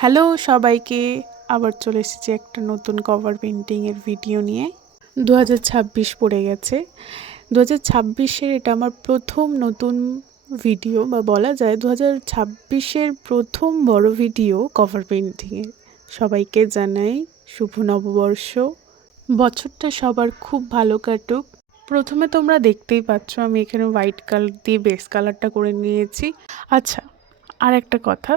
Hello সবাইকে, আবার চলে এসেছি একটা নতুন কভার পেন্টিংয়ের ভিডিও নিয়ে। 2026 পড়ে গেছে। 2026-এর এটা আমার প্রথম নতুন ভিডিও, বা বলা যায় 2026-এর প্রথম বড় ভিডিও কভার পেন্টিংয়ের। সবাইকে জানাই শুভ নববর্ষ। বছরটা সবার খুব ভালো কাটুক। প্রথমে তোমরা দেখতেই পাচ্ছ আমি এখানে হোয়াইট কালার দিয়ে বেস কালারটা করে নিয়েছি। আচ্ছা, আর একটা কথা,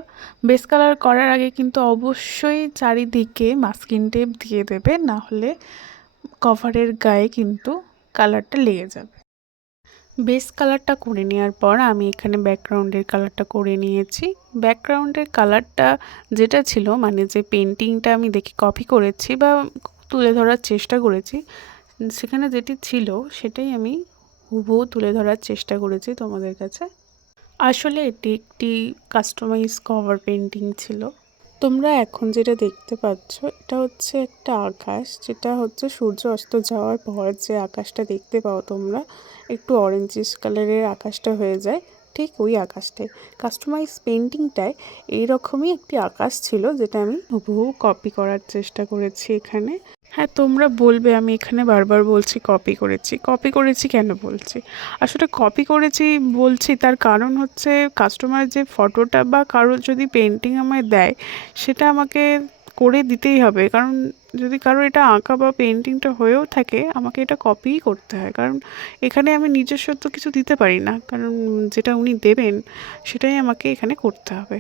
বেস কালার করার আগে কিন্তু অবশ্যই চারিদিকে মাস্কিং টেপ দিয়ে দেবে, না হলে কভারের গায়ে কিন্তু কালারটা লেগে যাবে। বেস কালারটা করে নেওয়ার পর আমি এখানে ব্যাকগ্রাউন্ডের কালারটা করে নিয়েছি। ব্যাকগ্রাউন্ডের কালারটা যেটা ছিল, মানে যে পেন্টিংটা আমি দেখি কপি করেছি বা তুলে ধরার চেষ্টা করেছি, সেখানে যেটি ছিল সেটাই আমি হুবহু তুলে ধরার চেষ্টা করেছি তোমাদের কাছে। আসলে এটি একটি কাস্টমাইজ কভার পেন্টিং ছিল। তোমরা এখন যেটা দেখতে পাচ্ছ এটা হচ্ছে একটা আকাশ, যেটা হচ্ছে সূর্য অস্ত যাওয়ার পর যে আকাশটা দেখতে পাও তোমরা, একটু অরেঞ্জিশ কালারের আকাশটা হয়ে যায়, ঠিক ওই আকাশটাই। কাস্টমাইজ পেন্টিংটায় এইরকমই একটি আকাশ ছিল, যেটা আমি হুবহু কপি করার চেষ্টা করেছি এখানে। হ্যাঁ, তোমরা বলবে আমি এখানে বারবার বলছি কপি করেছি। কপি করেছি কেন বলছি? আসলে কপি করেছি বলছি তার কারণ হচ্ছে, কাস্টমার যে ফটোটা বা কারোর যদি পেন্টিং আমায় দেয়, সেটা আমাকে করে দিতেই হবে। কারণ যদি কারো এটা আঁকা বা পেন্টিংটা হয়েও থাকে, আমাকে এটা কপিই করতে হয়। কারণ এখানে আমি নিজস্বত্ব কিছু দিতে পারি না, কারণ যেটা উনি দেবেন সেটাই আমাকে এখানে করতে হবে।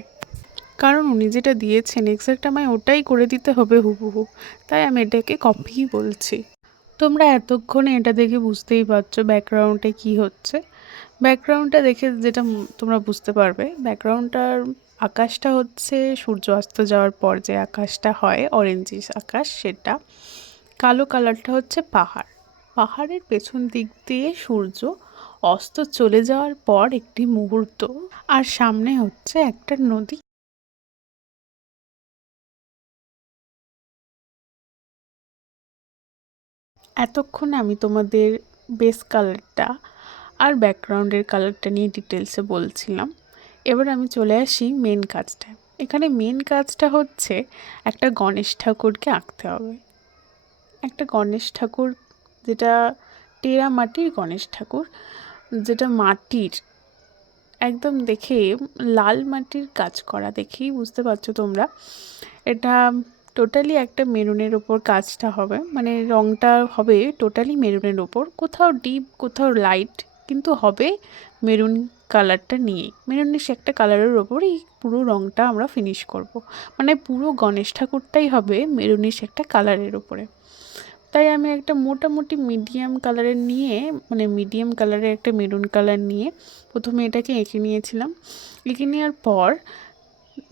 কারণ উনি যেটা দিয়েছেন এক্স্যাক্ট আমায় ওটাই করে দিতে হবে হুবহু, তাই আমি এটাকে কপিই বলছি। তোমরা এতক্ষণে এটা দেখে বুঝতেই পারছো ব্যাকগ্রাউন্ডে কি হচ্ছে। ব্যাকগ্রাউন্ডটা দেখে যেটা তোমরা বুঝতে পারবে, ব্যাকগ্রাউন্ডটার আকাশটা হচ্ছে সূর্য অস্ত যাওয়ার পর যে আকাশটা হয়, অরেঞ্জিশ আকাশ, সেটা। কালো কালারটা হচ্ছে পাহাড়। পাহাড়ের পেছন দিক দিয়ে সূর্য অস্ত চলে যাওয়ার পর একটি মুহূর্ত, আর সামনে হচ্ছে একটা নদী। এতক্ষণ আমি তোমাদের বেস কালারটা আর ব্যাকগ্রাউন্ডের কালারটা নিয়ে ডিটেলসে বলছিলাম। এবার আমি চলে আসি মেন কাজটায়। এখানে মেন কাজটা হচ্ছে একটা গণেশ ঠাকুরকে আঁকতে হবে। একটা গণেশ ঠাকুর, যেটা টেরা মাটির গণেশ ঠাকুর, যেটা মাটির একদম দেখে লাল মাটির কাজ করা, দেখেই বুঝতে পারছো তোমরা। এটা টোটালি একটা মেরুনের ওপর কাজটা হবে, মানে রঙটা হবে টোটালি মেরুনের ওপর, কোথাও ডিপ কোথাও লাইট, কিন্তু হবে মেরুন কালারটা নিয়ে। মেরুনিশ একটা কালারের ওপর এই পুরো রঙটা আমরা ফিনিশ করব। মানে পুরো গণেশ ঠাকুরটাই হবে মেরুনিশ একটা কালারের ওপরে। তাই আমি একটা মোটামুটি মিডিয়াম কালারের নিয়ে, মানে মিডিয়াম কালারের একটা মেরুন কালার নিয়ে প্রথমে এটাকে এঁকে নিয়েছিলাম। এঁকে নেওয়ার পর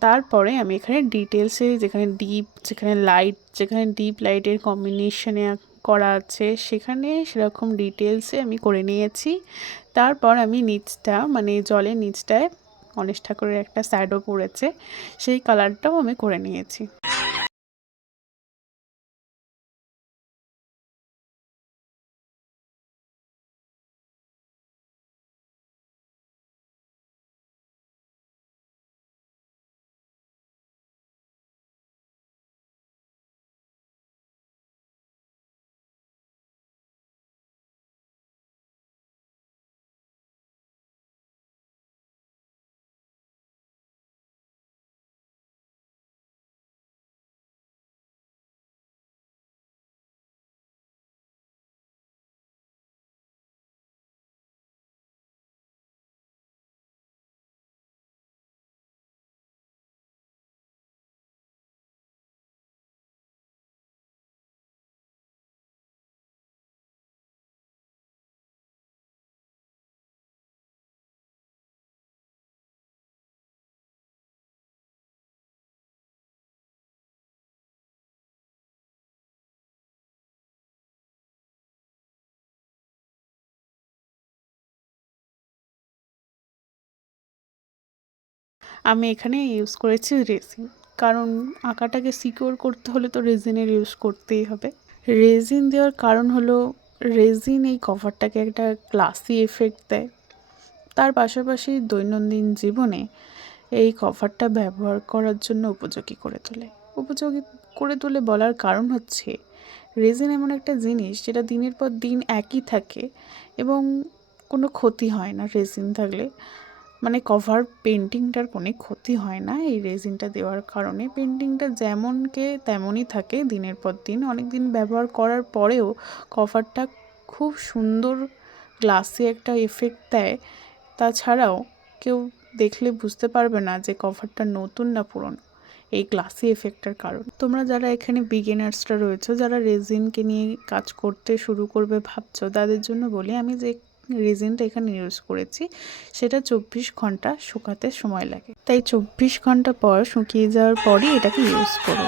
তারপরে আমি এখানে ডিটেলসে, যেখানে লাইট, যেখানে ডিপ লাইটের কম্বিনেশনে করা আছে, সেখানে সেরকম ডিটেলসে আমি করে নিয়েছি। তারপর আমি নিচটা, মানে জলের নিচটায় গণেশ ঠাকুরের একটা শ্যাডো পড়েছে, সেই কালারটাও আমি করে নিয়েছি। আমি এখানে ইউজ করেছি রেজিন, কারণ আঁকাটাকে সিকিউর করতে হলে তো রেজিনের ইউজ করতেই হবে। রেজিন দেওয়ার কারণ হলো, রেজিন এই কভারটাকে একটা ক্লাসি এফেক্ট দেয়। তার পাশাপাশি দৈনন্দিন জীবনে এই কভারটা ব্যবহার করার জন্য উপযোগী করে তোলে বলার কারণ হচ্ছে রেজিন এমন একটা জিনিস যেটা দিনের পর দিন একই থাকে এবং কোনো ক্ষতি হয় না রেজিন থাকলে, মানে কভার পেন্টিংটার কোনো ক্ষতি হয় না এই রেজিনটা দেওয়ার কারণে। পেন্টিংটা যেমনকে তেমনই থাকে দিনের পর দিন, অনেক দিন ব্যবহার করার পরেও কভারটা খুব সুন্দর গ্লাসি একটা এফেক্ট দেয়। তাছাড়াও কেউ দেখলে বুঝতে পারবে না যে কভারটা নতুন না পুরনো, এই গ্লাসি এফেক্টটার কারণ। তোমরা যারা এখানে বিগিনার্সরা রয়েছো, যারা রেজিনকে নিয়ে কাজ করতে শুরু করবে ভাবছো, তাদের জন্য বলি আমি যে রেজিনটা এখানে ইউজ করেছি সেটা 24 ঘন্টা শুকাতে সময় লাগে, তাই 24 ঘন্টা পর শুকিয়ে যাওয়ার পরই এটাকে ইউজ করো।